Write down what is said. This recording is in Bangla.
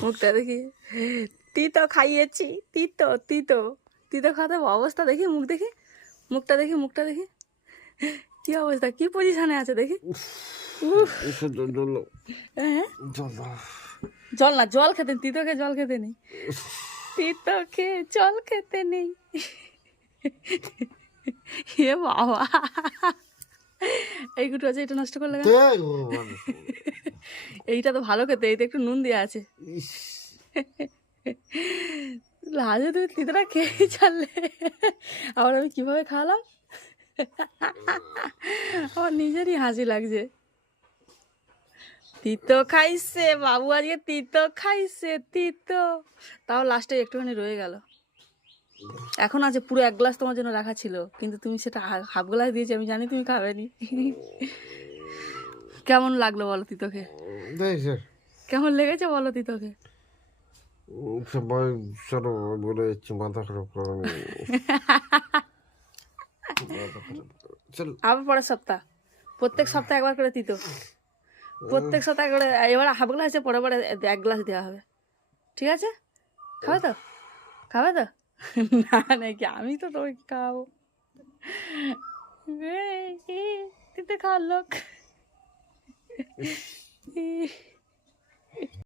মুখটা দেখি, তিতো খাইয়েছি, তিতো তিতো তিতো খাওয়াতে অবস্থা দেখি, মুখ দেখি, মুখটা দেখি, মুখটা দেখি কি অবস্থা, কি পজিশনে আছে দেখি। হ্যাঁ, জল না, জল খেতে, তিতোকে জল খেতে নেই, তিতোকে জল খেতে নেই। এ বাবা, এই গুটো আছে, এটা নষ্ট করলে কেন? এইটা তো ভালো খেতে, এইটা একটু নুন দেওয়া আছে। লাজে তুমি তিতোটা খেয়ে ছাড়লে, আবার আমি কিভাবে খাওয়ালাম, আমার নিজেরই হাসি লাগছে। তিতো খাইছে বাবু, আজকে তিতো খাইছে, তিতো। তাও লাস্টে একটুখানি রয়ে গেল, এখন আছে পুরো 1 গ্লাস তোমার জন্য রাখা ছিল, কিন্তু তুমি সেটা হাফ গ্লাস দিয়েছি, আমি জানি তুমি খাবে নি। কেমন লাগলো বলো তিতোকে? কেমন লেগেছে বলো তিতোকে? সবাই বলে যাচ্ছে মাথা খারাপ করে। আবার পরের সপ্তাহ, প্রত্যেক সপ্তাহে একবার করে তিতো, প্রত্যেক সপ্তাহে করে, এবার হাফ গ্লাস আছে, পরে পরে 1 গ্লাস দেওয়া হবে, ঠিক আছে? খাবে তো, খাবে তো? না নাকি, আমি তো তোমাকে খাওয়াবো, তিতো খাওয়ার লোক।